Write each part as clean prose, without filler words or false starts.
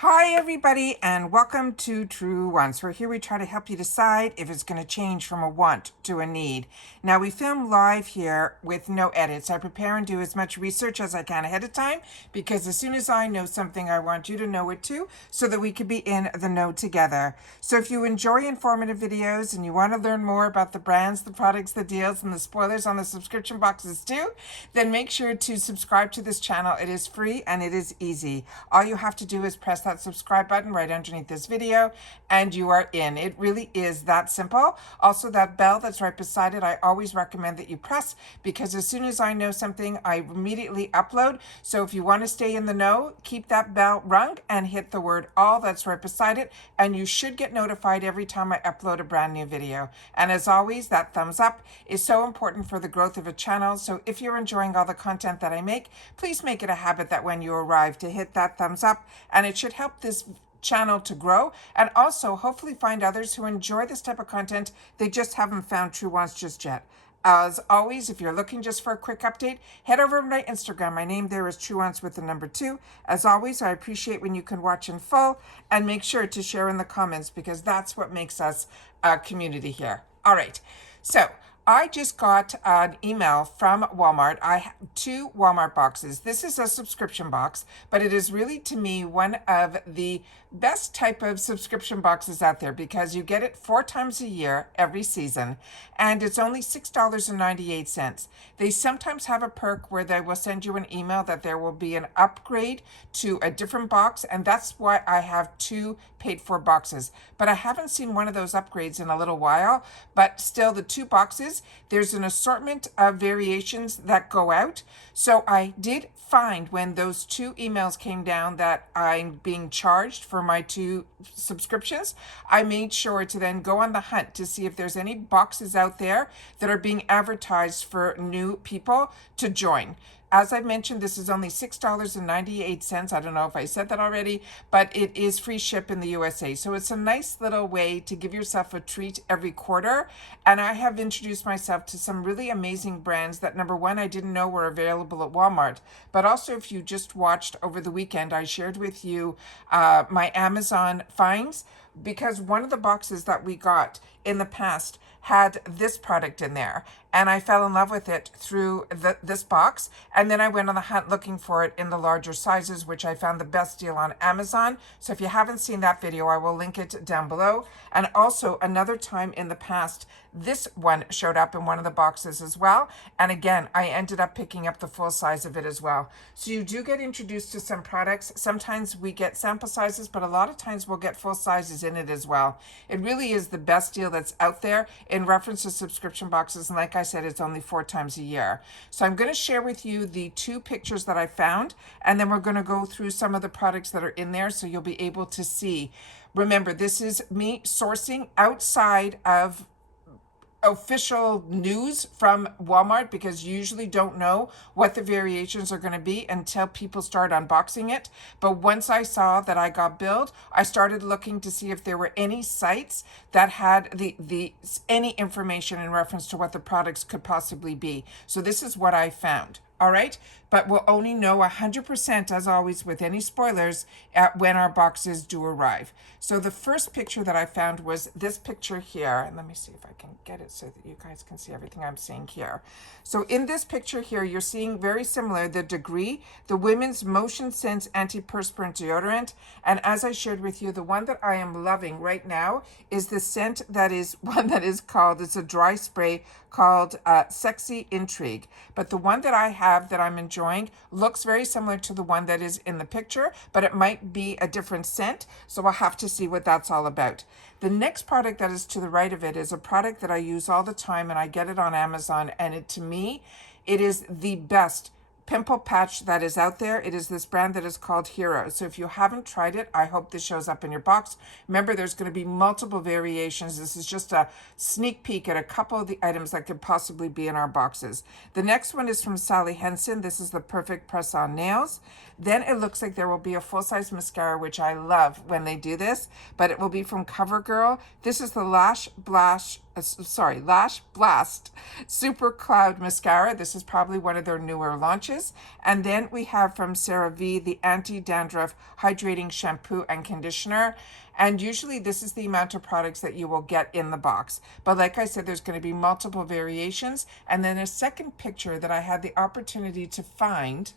Hi everybody and welcome to Truewants, where here we try to help you decide if it's going to change from a want to a need. Now we film live here with no edits. I prepare and do as much research as I can ahead of time because as soon as I know something I want you to know it too, so that we could be in the know together. So if you enjoy informative videos and you want to learn more about the brands, the products, the deals, and the spoilers on the subscription boxes too, then make sure to subscribe to this channel. It is free and it is easy. All you have to do is press that subscribe button right underneath this video and you are in. It really is that simple. Also, that bell that's right beside it, I always recommend that you press because as soon as I know something, I immediately upload. So if you want to stay in the know, keep that bell rung and hit the word all that's right beside it, and you should get notified every time I upload a brand new video. And as always, that thumbs up is so important for the growth of a channel. So if you're enjoying all the content that I make, please make it a habit that when you arrive to hit that thumbs up, and it should help this channel to grow and also hopefully find others who enjoy this type of content. They just haven't found Truewants just yet. As always, if you're looking just for a quick update, head over to my Instagram. My name there is Truewants with the number 2. As always, I appreciate when you can watch in full and make sure to share in the comments because that's what makes us a community here. All right, so I just got an email from Walmart. I have 2 Walmart boxes. This is a subscription box, but it is really, to me, one of the best type of subscription boxes out there because you get it 4 times a year, every season, and it's only $6.98. They sometimes have a perk where they will send you an email that there will be an upgrade to a different box, and that's why I have 2 paid for boxes. But I haven't seen one of those upgrades in a little while, but still the 2 boxes, there's an assortment of variations that go out. So I did find when those 2 emails came down that I'm being charged for my 2 subscriptions, I made sure to then go on the hunt to see if there's any boxes out there that are being advertised for new people to join. As I mentioned, this is only $6.98. I don't know if I said that already, but it is free ship in the USA. So it's a nice little way to give yourself a treat every quarter. And I have introduced myself to some really amazing brands that, number one, I didn't know were available at Walmart. But also, if you just watched over the weekend, I shared with you my Amazon finds, because one of the boxes that we got in the past had this product in there, and I fell in love with it through this box, and then I went on the hunt looking for it in the larger sizes, which I found the best deal on Amazon. So if you haven't seen that video, I will link it down below. And also another time in the past, this one showed up in one of the boxes as well, and again I ended up picking up the full size of it as well. So you do get introduced to some products. Sometimes we get sample sizes, but a lot of times we'll get full sizes in it as well. It really is the best deal that's out there in reference to subscription boxes, and like I said, it's only 4 times a year. So I'm going to share with you the 2 pictures that I found, and then we're going to go through some of the products that are in there so you'll be able to see. Remember, this is me sourcing outside of official news from Walmart because you usually don't know what the variations are going to be until people start unboxing it. But once I saw that I got billed, I started looking to see if there were any sites that had any information in reference to what the products could possibly be. So this is what I found. All right, but we'll only know 100%, as always with any spoilers, when our boxes do arrive. So the first picture that I found was this picture here, and let me see if I can get it so that you guys can see everything I'm seeing here. So in this picture here, you're seeing very similar, the Degree, the Women's Motion Sense Antiperspirant Deodorant, and as I shared with you, the one that I am loving right now is the scent that is one that is called, it's a dry spray called Sexy Intrigue. But the one that I have that I'm enjoying looks very similar to the one that is in the picture, but it might be a different scent. So we'll have to see what that's all about. The next product that is to the right of it is a product that I use all the time, and I get it on Amazon. And it, to me, it is the best pimple patch that is out there. It is this brand that is called Hero. So if you haven't tried it, I hope this shows up in your box. Remember, there's going to be multiple variations. This is just a sneak peek at a couple of the items that could possibly be in our boxes. The next one is from Sally Henson. This is the Perfect Press-On Nails. Then it looks like there will be a full-size mascara, which I love when they do this, but it will be from CoverGirl. This is the Lash Blast Lash Blast Super Cloud Mascara. This is probably one of their newer launches. And then we have from CeraVe the Anti-Dandruff Hydrating Shampoo and Conditioner. And usually this is the amount of products that you will get in the box. But like I said, there's going to be multiple variations. And then a second picture that I had the opportunity to find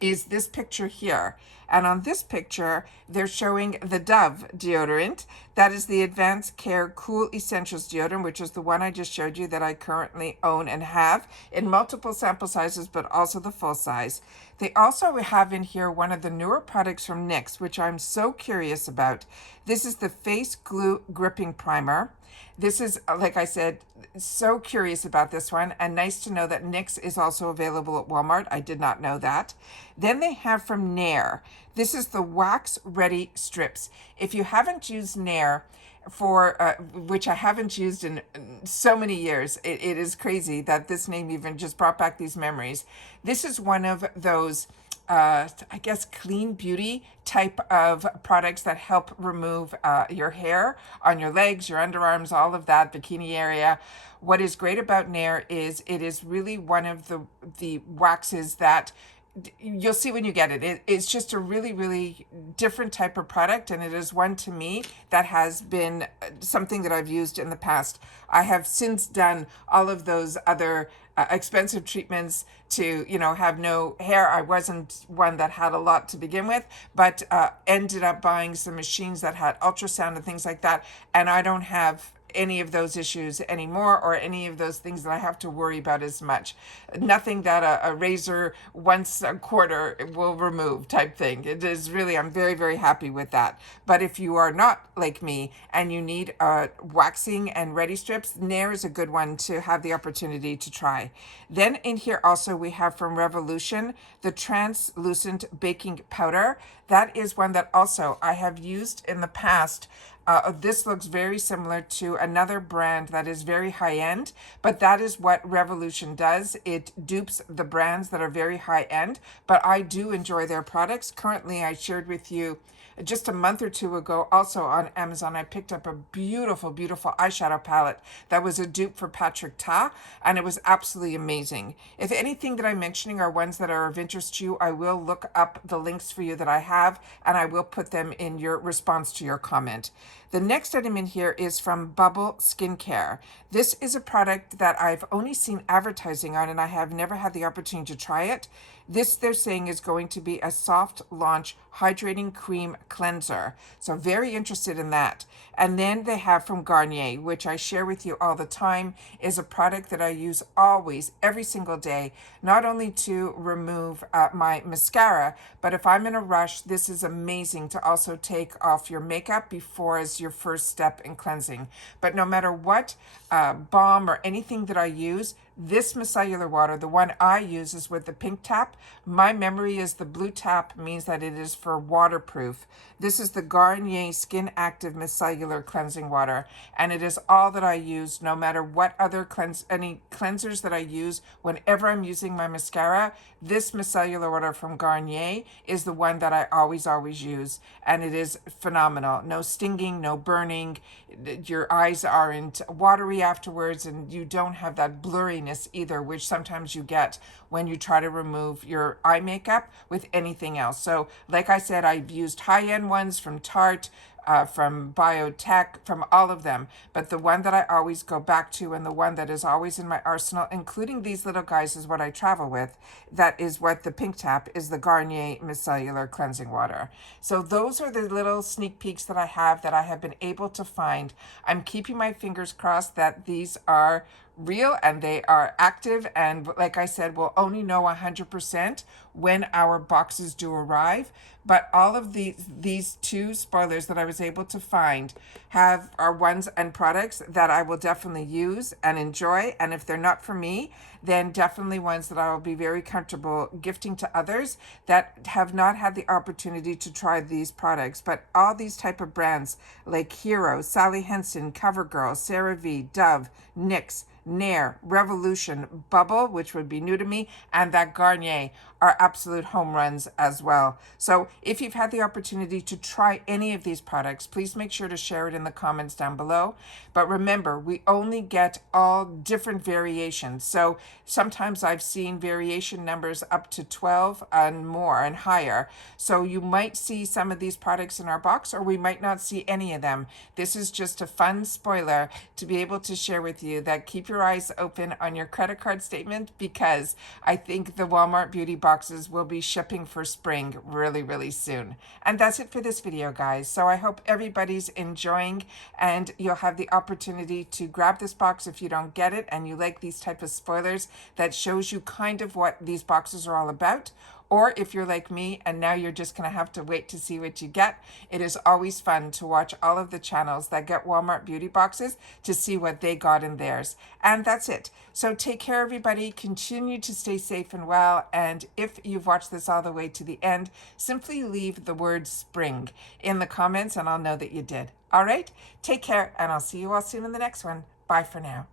is this picture here. And on this picture, they're showing the Dove deodorant. That is the Advanced Care Cool Essentials deodorant, which is the one I just showed you that I currently own and have in multiple sample sizes, but also the full size. They also have in here one of the newer products from NYX, which I'm so curious about. This is the Face Glue Gripping Primer. This is, like I said, so curious about this one, and nice to know that NYX is also available at Walmart. I did not know that. Then they have from Nair. This is the Wax Ready Strips. If you haven't used Nair, which I haven't used in so many years, it is crazy that this name even just brought back these memories. This is one of those I guess clean beauty type of products that help remove your hair on your legs, your underarms, all of that, bikini area. What is great about Nair is it is really one of the waxes that you'll see when you get it. It's just a really, really different type of product, and it is one to me that has been something that I've used in the past. I have since done all of those other expensive treatments to, have no hair. I wasn't one that had a lot to begin with, but ended up buying some machines that had ultrasound and things like that, and I don't have any of those issues anymore, or any of those things that I have to worry about as much. Nothing that a razor once a quarter will remove type thing. It is really, I'm very, very happy with that. But if you are not like me and you need waxing and ready strips, Nair is a good one to have the opportunity to try. Then in here also we have from Revolution the translucent baking powder. That is one that also I have used in the past. This looks very similar to another brand that is very high-end, but that is what Revolution does. It dupes the brands that are very high-end, but I do enjoy their products. Currently, I shared with you just a month or two ago, also on Amazon, I picked up a beautiful, beautiful eyeshadow palette that was a dupe for Patrick Ta, and it was absolutely amazing. If anything that I'm mentioning are ones that are of interest to you, I will look up the links for you that I have, and I will put them in your response to your comment. The next item in here is from Bubble Skincare. This is a product that I've only seen advertising on, and I have never had the opportunity to try it. This, they're saying, is going to be a soft launch hydrating cream cleanser. So very interested in that. And then they have from Garnier, which I share with you all the time, is a product that I use always, every single day, not only to remove my mascara, but if I'm in a rush, this is amazing to also take off your makeup before as your first step in cleansing. But no matter what balm or anything that I use, this micellar water, the one I use, is with the pink tap. My memory is the blue tap means that it is for waterproof. This is the Garnier Skin Active Micellar Cleansing Water, and it is all that I use, no matter what other any cleansers that I use. Whenever I'm using my mascara, this micellar water from Garnier is the one that I always use, and it is phenomenal. No stinging, no burning. Your eyes aren't watery afterwards, and you don't have that blurriness either, which sometimes you get when you try to remove your eye makeup with anything else. So like I said, I've used high-end ones from Tarte, from Biotech, from all of them. But the one that I always go back to, and the one that is always in my arsenal, including these little guys, is what I travel with. That is what the pink tap is, the Garnier Micellar Cleansing Water. So those are the little sneak peeks that I have been able to find. I'm keeping my fingers crossed that these are real and they are active, and like I said, we'll only know 100% when our boxes do arrive. But all of these two spoilers that I was able to find are ones and products that I will definitely use and enjoy, and if they're not for me, then definitely ones that I will be very comfortable gifting to others that have not had the opportunity to try these products. But all these type of brands like Hero, Sally Henson, CoverGirl, CeraVe, Dove, NYX, Nair, Revolution, Bubble, which would be new to me, and that Garnier are absolute home runs as well. So if you've had the opportunity to try any of these products, please make sure to share it in the comments down below. But remember, we only get all different variations. So sometimes I've seen variation numbers up to 12 and more and higher. So you might see some of these products in our box, or we might not see any of them. This is just a fun spoiler to be able to share with you that keep your eyes open on your credit card statement, because I think the Walmart beauty boxes will be shipping for spring really, really soon. And that's it for this video, guys. So I hope everybody's enjoying, and you'll have the opportunity to grab this box if you don't get it and you like these type of spoilers that shows you kind of what these boxes are all about. Or if you're like me and now you're just going to have to wait to see what you get, it is always fun to watch all of the channels that get Walmart beauty boxes to see what they got in theirs. And that's it. So take care, everybody. Continue to stay safe and well. And if you've watched this all the way to the end, simply leave the word spring in the comments and I'll know that you did. All right, take care, and I'll see you all soon in the next one. Bye for now.